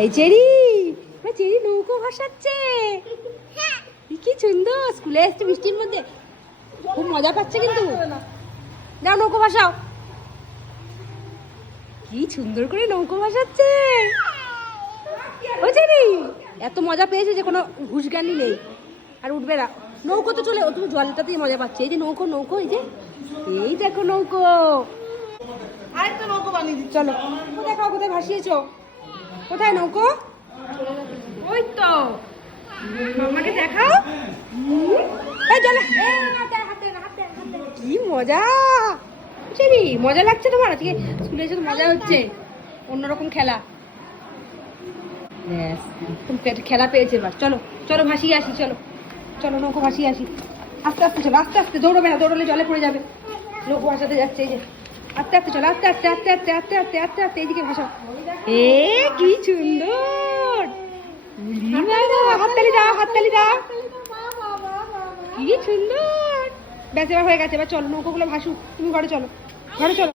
এই cherry, cherry নৌকো ভাসাচ্ছে। কি সুন্দর, স্কুলে এসছে বৃষ্টির মধ্যে, খুব মজা পাচ্ছে কিন্তু। যাও নৌকো ভাসাও। কি সুন্দর করে নৌকো ভাসাচ্ছে। ও চেরি, এত মজা পেয়েছে যে কোনো হুঁশজ্ঞানই নেই, আর উঠবে না। নৌকো তো চলে, তুমি জলটাতেই মজা পাচ্ছে। এই যে নৌকো, নৌকো, এই যে, এই দেখো নৌকো। আরেকটা নৌকো বানিয়ে দিচ্ছি। চলো, কোথায় খাও, কোথায় ভাসিয়েছো, কোথায় নৌকো? ওই তো, মামাকে দেখাও। এই চলে, কি মজা। চেরি, মজা লাগছে তোমার? আজকে স্কুলে এসে তো মজা হচ্ছে, অন্যরকম খেলা। খেলা পেয়েছে এবার। চলো চলো ভাসিয়ে আসি, চলো চলো নৌকো ভাসিয়ে আসি। আস্তে আস্তে চলো, আস্তে আস্তে, দৌড়বে না, দৌড়লে জলে পড়ে যাবে। নৌকো ভাসাতে যাচ্ছে, এই যে আস্তে আস্তে চলো, আস্তে আস্তে আস্তে আস্তে আস্তে আস্তে আস্তে আস্তে এইদিকে ভাসাও। কি সুন্দর, হাততালি দাও, হাততালি দাও, কি সুন্দর। ব্যাস এবার হয়ে গেছে, এবার চলো নৌকোগুলো ভাসুক, তুমি ঘরে চলো, ঘরে চলো।